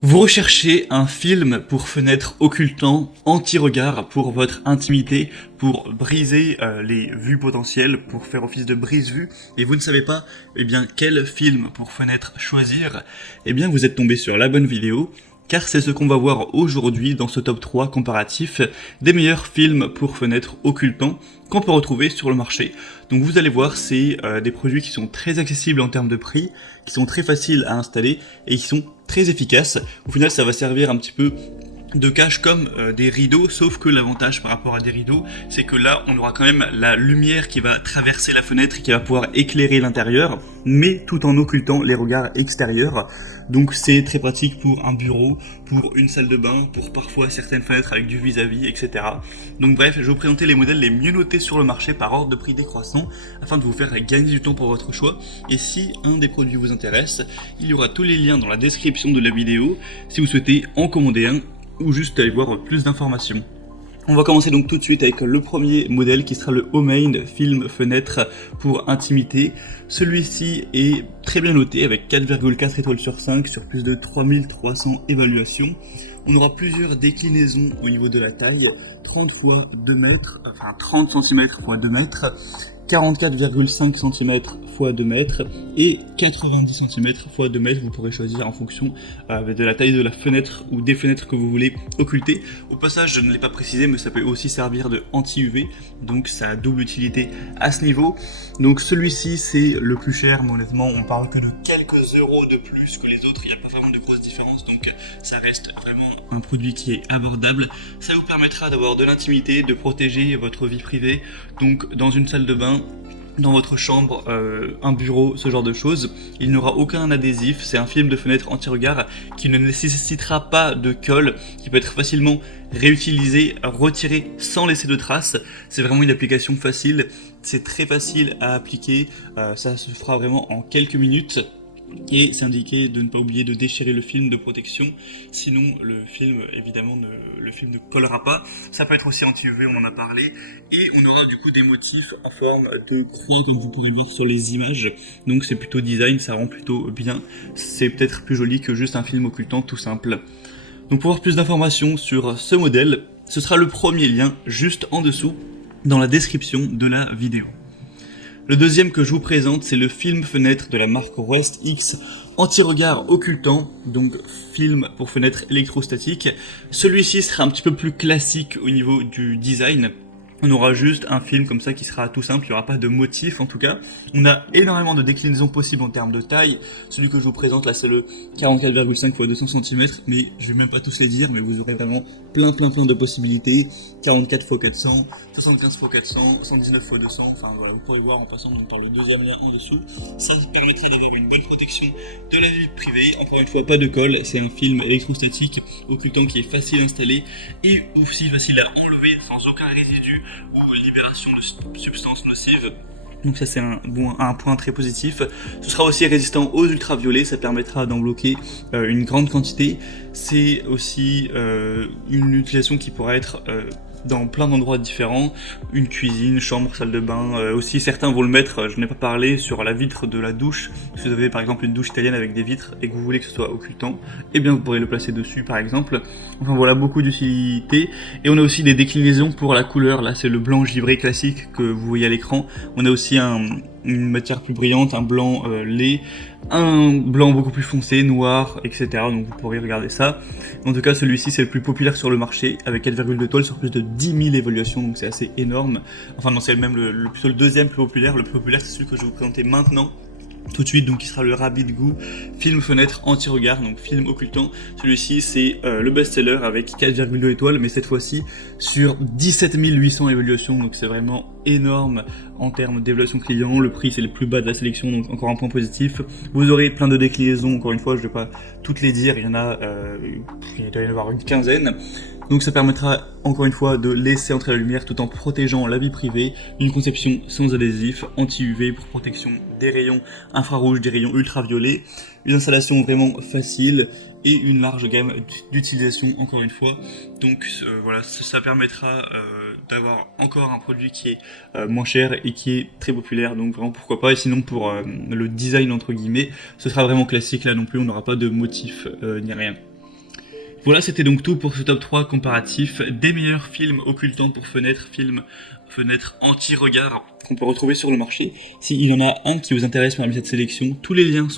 Vous recherchez un film pour fenêtre occultant, anti-regard pour votre intimité, pour briser les vues potentielles, pour faire office de brise-vue, et vous ne savez pas, quel film pour fenêtre choisir. Vous êtes tombé sur la bonne vidéo, car c'est ce qu'on va voir aujourd'hui dans ce top 3 comparatif des meilleurs films pour fenêtre occultant qu'on peut retrouver sur le marché. Donc vous allez voir, c'est des produits qui sont très accessibles en termes de prix, qui sont très faciles à installer et qui sont très efficaces. Au final, ça va servir un petit peu de cache comme des rideaux, sauf que l'avantage par rapport à des rideaux, c'est que là, on aura quand même la lumière qui va traverser la fenêtre et qui va pouvoir éclairer l'intérieur, mais tout en occultant les regards extérieurs. Donc c'est très pratique pour un bureau, pour une salle de bain, pour parfois certaines fenêtres avec du vis-à-vis, etc. Donc bref, je vais vous présenter les modèles les mieux notés sur le marché par ordre de prix décroissant, afin de vous faire gagner du temps pour votre choix. Et si un des produits vous intéresse, il y aura tous les liens dans la description de la vidéo, si vous souhaitez en commander un, ou juste aller voir plus d'informations. On va commencer donc tout de suite avec le premier modèle qui sera le Homemade Film Fenêtre pour intimité. Celui-ci est très bien noté avec 4,4 étoiles sur 5 sur plus de 3300 évaluations. On aura plusieurs déclinaisons au niveau de la taille, 30 x 2 mètres, enfin 30 cm x 2 mètres, 44,5 cm x 2 mètres et 90 cm x 2 mètres. Vous pourrez choisir en fonction de la taille de la fenêtre ou des fenêtres que vous voulez occulter. Au passage, je ne l'ai pas précisé, mais ça peut aussi servir de anti-UV, donc ça a double utilité à ce niveau. Donc celui-ci c'est le plus cher, mais honnêtement on parle que de quelques euros de plus que les autres, il n'y a pas vraiment de grosse différence, donc ça reste vraiment un produit qui est abordable. Ça vous permettra d'avoir de l'intimité, de protéger votre vie privée, donc dans une salle de bain, dans votre chambre, un bureau, ce genre de choses. Il n'aura aucun adhésif, c'est un film de fenêtre anti-regard qui ne nécessitera pas de colle, qui peut être facilement réutilisé, retiré sans laisser de traces. C'est vraiment une application facile, c'est très facile à appliquer, ça se fera vraiment en quelques minutes. Et c'est indiqué de ne pas oublier de déchirer le film de protection, sinon le film le film ne collera pas. Ça peut être aussi anti-UV, on en a parlé, et on aura du coup des motifs en forme de croix comme vous pourrez le voir sur les images. Donc c'est plutôt design, ça rend plutôt bien. C'est peut-être plus joli que juste un film occultant tout simple. Donc pour avoir plus d'informations sur ce modèle, ce sera le premier lien juste en dessous dans la description de la vidéo. Le deuxième que je vous présente, c'est le film fenêtre de la marque West X anti-regard occultant, donc film pour fenêtre électrostatique. Celui-ci sera un petit peu plus classique au niveau du design. On aura juste un film comme ça qui sera tout simple, il n'y aura pas de motif en tout cas. On a énormément de déclinaisons possibles en termes de taille. Celui que je vous présente là c'est le 44,5 x 200 cm, mais je vais même pas tous les dire, mais vous aurez vraiment plein de possibilités. 44 x 400, 75 x 400, 119 x 200, enfin voilà, vous pourrez voir en passant par le deuxième lien en dessous. Ça vous permettrait d'avoir une bonne protection de la vie privée. Encore une fois, pas de colle, c'est un film électrostatique occultant qui est facile à installer et aussi facile à enlever sans aucun résidu ou libération de substances nocives. Donc ça c'est un point très positif. Ce sera aussi résistant aux ultraviolets, ça permettra d'en bloquer une grande quantité. C'est aussi une utilisation qui pourra être dans plein d'endroits différents, une cuisine, chambre, salle de bain, aussi certains vont le mettre, je n'ai pas parlé, sur la vitre de la douche. Si vous avez par exemple une douche italienne avec des vitres et que vous voulez que ce soit occultant, eh bien vous pourrez le placer dessus par exemple. Enfin voilà, beaucoup d'utilité. Et on a aussi des déclinaisons pour la couleur, là c'est le blanc givré classique que vous voyez à l'écran. On a aussi une matière plus brillante, un blanc lait, un blanc beaucoup plus foncé, noir, etc. Donc vous pourrez regarder ça. En tout cas, celui-ci c'est le plus populaire sur le marché, avec 4,2 étoiles sur plus de 10 000 évaluations, donc c'est assez énorme. Enfin non, c'est même plutôt le deuxième plus populaire. Le plus populaire c'est celui que je vais vous présenter maintenant, tout de suite, donc qui sera le Rabbit Goo film fenêtre anti-regard, donc film occultant. Celui-ci c'est le best-seller avec 4,2 étoiles, mais cette fois-ci sur 17 800 évaluations, donc c'est vraiment énorme en termes d'évaluation client. Le prix c'est le plus bas de la sélection, donc encore un point positif. Vous aurez plein de déclinaisons, encore une fois je ne vais pas toutes les dire, il doit y en avoir une quinzaine. Donc ça permettra encore une fois de laisser entrer la lumière tout en protégeant la vie privée, une conception sans adhésif, anti-UV pour protection des rayons infrarouges, des rayons ultraviolets, une installation vraiment facile et une large gamme d'utilisation encore une fois. Donc voilà, ça permettra d'avoir encore un produit qui est moins cher et qui est très populaire, donc vraiment pourquoi pas. Et sinon pour le design entre guillemets, ce sera vraiment classique, là non plus on n'aura pas de motif ni rien. Voilà, c'était donc tout pour ce top 3 comparatif des meilleurs films occultants pour fenêtre, fenêtre anti-regard qu'on peut retrouver sur le marché. S'il y en a un qui vous intéresse parmi cette sélection, tous les liens sont